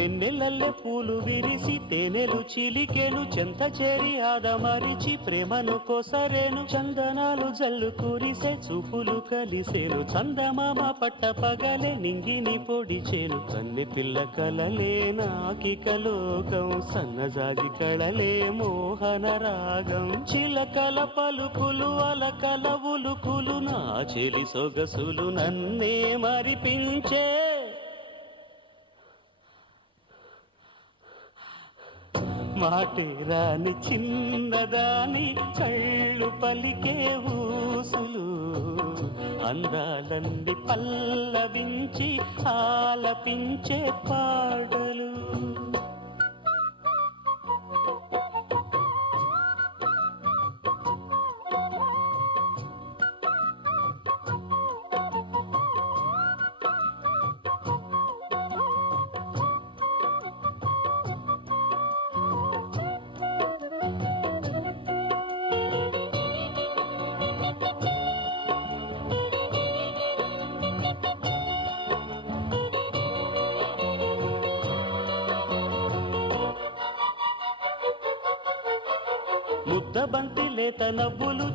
వెన్నెలల్లె పూలు విరిసి తేనెలు చిలికేను, చెంత చేరి ఆదమరిచి ప్రేమను కోసరేను, చందనాలు జల్లు కురిసే చూపులు కలిసేను, చందమామ పట్ట పగలే నింగిని పొడిచేను, కన్నె పిల్ల కలలే నాకిక లోకం, సన్నజాజి కళలే మోహన రాగం, చిలకల పలుకులు అలకల ఉలుకులు, నా చెలి సొగసులు నన్నే మరిపించే. మాటే రాని చిన్నదాని కళ్ళు పలికే ఊసులు, అందాలన్నీ పల్లవించి ఆలపించే పాటలు. ముద్దబంతి లేత నవ్వులు